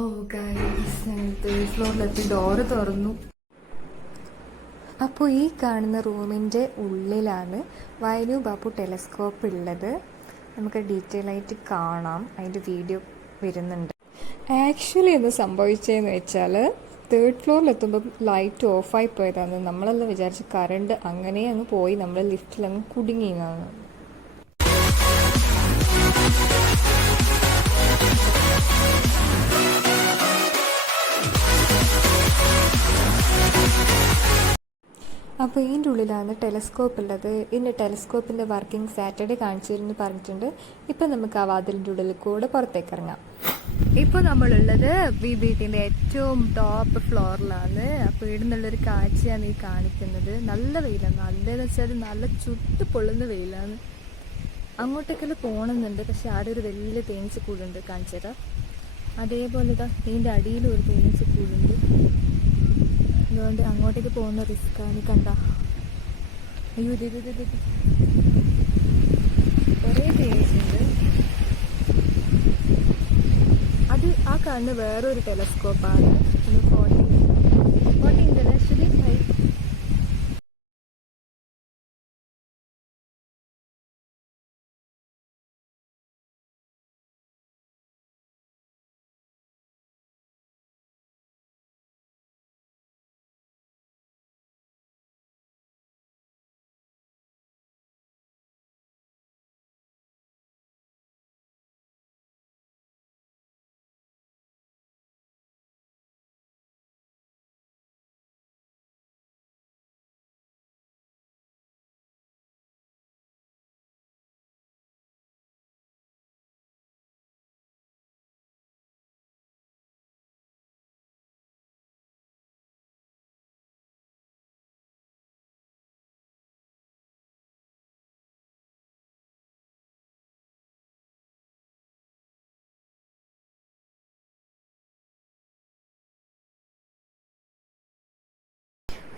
ഓ guys, ഞാൻ third ഫ്ലോറിലെത്തി door തുറന്നു. അപ്പോൾ ഈ കാണുന്ന റൂമിൻ്റെ ഉള്ളിലാണ് വൈനു ബാപ്പു ടെലസ്കോപ്പ് ഉള്ളത്. നമുക്ക് ഡീറ്റെയിൽ ആയിട്ട് കാണാം, അതിൻ്റെ വീഡിയോ വരുന്നുണ്ട്. ആക്ച്വലി എന്ത് സംഭവിച്ചതെന്ന് വെച്ചാൽ തേർഡ് ഫ്ലോറിലെത്തുമ്പോൾ ലൈറ്റ് ഓഫായി പോയതാണ്. നമ്മളെല്ലാം വിചാരിച്ച് കറണ്ട് അങ്ങനെ അങ്ങ് പോയി, നമ്മൾ ലിഫ്റ്റിൽ അങ്ങ് കുടുങ്ങിയതാണ്. അപ്പോൾ ഇതിൻ്റെ ഉള്ളിലാണ് ടെലസ്കോപ്പ് ഉള്ളത്. ഇതിൻ്റെ ടെലസ്കോപ്പിൻ്റെ വർക്കിംഗ് സാറ്റർഡേ കാണിച്ചിരുന്നു പറഞ്ഞിട്ടുണ്ട്. ഇപ്പം നമുക്ക് ആ വാതിലിൻ്റെ ഉള്ളിൽ കൂടെ പുറത്തേക്ക് ഇറങ്ങാം. ഇപ്പോൾ നമ്മളുള്ളത് BBTൻ്റെ ഏറ്റവും ടോപ്പ് ഫ്ലോറിലാണ്. അപ്പോൾ ഇവിടെ നിന്നുള്ളൊരു കാഴ്ചയാണ് ഈ കാണിക്കുന്നത്. നല്ല വെയിലാണ്, നല്ലതെന്ന് വെച്ചാൽ നല്ല ചുട്ട് പൊള്ളുന്ന വെയിലാണ്. അങ്ങോട്ടേക്കെല്ലാം പോകണമെന്നുണ്ട്, പക്ഷെ ആടെ ഒരു വലിയ തേനീച്ചക്കൂടുണ്ട്, കാണിച്ചു. അതേപോലെ ഇതിൻ്റെ അടിയിലും ഒരു തേനീച്ചക്കൂടുണ്ട്. അതുകൊണ്ട് അങ്ങോട്ടേക്ക് പോകുന്ന റിസ്ക്കാണ്. കണ്ട, അയ്യോ ഇത് കുറേ തേനീച്ചുണ്ട്. അത് ആ കാണുന്ന വേറൊരു ടെലസ്കോപ്പാണ്. 14 ആക്ച്വലി.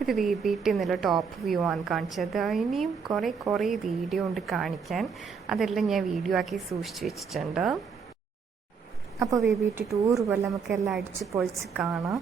ഇത് BBT എന്നുള്ള ടോപ്പ് വ്യൂ ആണ് കാണിച്ചത്. ഇനിയും കുറേ വീഡിയോ ഉണ്ട് കാണിക്കാൻ. അതെല്ലാം ഞാൻ വീഡിയോ ആക്കി സൂക്ഷിച്ച് വെച്ചിട്ടുണ്ട്. അപ്പോൾ BBT ടൂർ പോലെ നമുക്കെല്ലാം അടിച്ച് പൊളിച്ച് കാണാം.